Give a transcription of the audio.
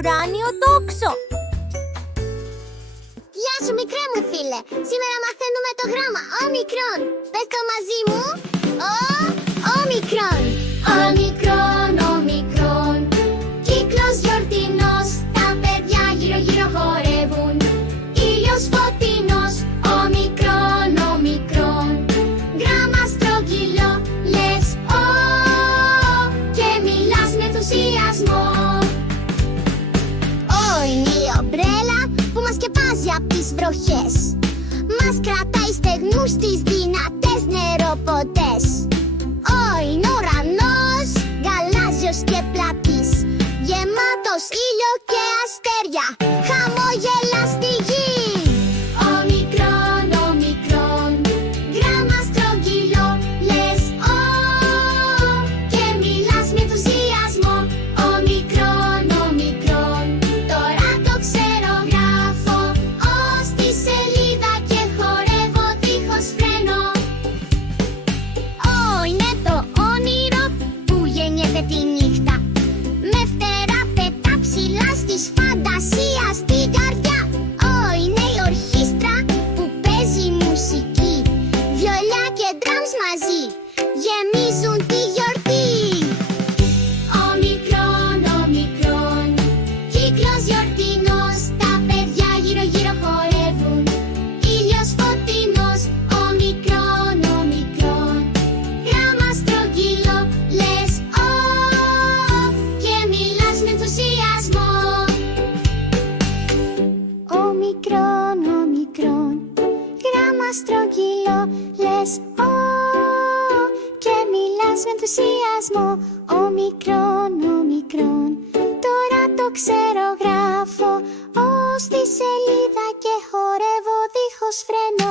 ουράνιο τόξο. Γεια σου μικρέ μου φίλε. Σήμερα μαθαίνουμε το γράμμα όμικρον. Πες το μαζί μου. Όμικρον. Όμικρον, όμικρον. Κύκλος γιορτινός. Τα παιδιά γύρω γύρω χορεύουν. Ήλιος φωτεινός. Όμικρον, όμικρον. Γράμμα στρογγυλό. Λες και μιλάς με ενθουσιασμό. Είναι η ομπρέλα που μας σκεπάζει απ' τις βροχές. Μας κρατάει στεγνούς στις δυνατές νεροποτές. Είναι ο ουρανός, γαλάζιος και πλατής, γεμάτος ήλιο και αστέρια, χαμόγελα στη γη. Όμικρον, όμικρον, γράμμα στρογγυλό. Λες και μιλάς με ενθουσιασμό. Όμικρον, όμικρον, τώρα το ξέρω γράφω στη σελίδα και χορεύω δίχως φρένο. Είναι το όνειρο που γεννιέται τη νύχτα, με φτερά πετά ψηλά στις φαντασίας στην καρδιά. Είναι η ορχήστρα που παίζει μουσική, βιολιά και ντραμς μαζί γεμίζουν τη γιορτή. Όμικρον, όμικρον, κύκλος γιορτινός. Τα παιδιά γύρω γύρω χορεύουν. Ήλιος φωτεινός. Όμικρον, όμικρον, γράμμα στρογγυλό. Λες και μιλάς με ενθουσιασμό. Όμικρον, όμικρον, γράμμα στρογγυλό. Λες και μιλάς με ενθουσιασμό. Όμικρον, όμικρον, τώρα το ξέρω γράφω στη σελίδα και χορεύω δίχως φρένο.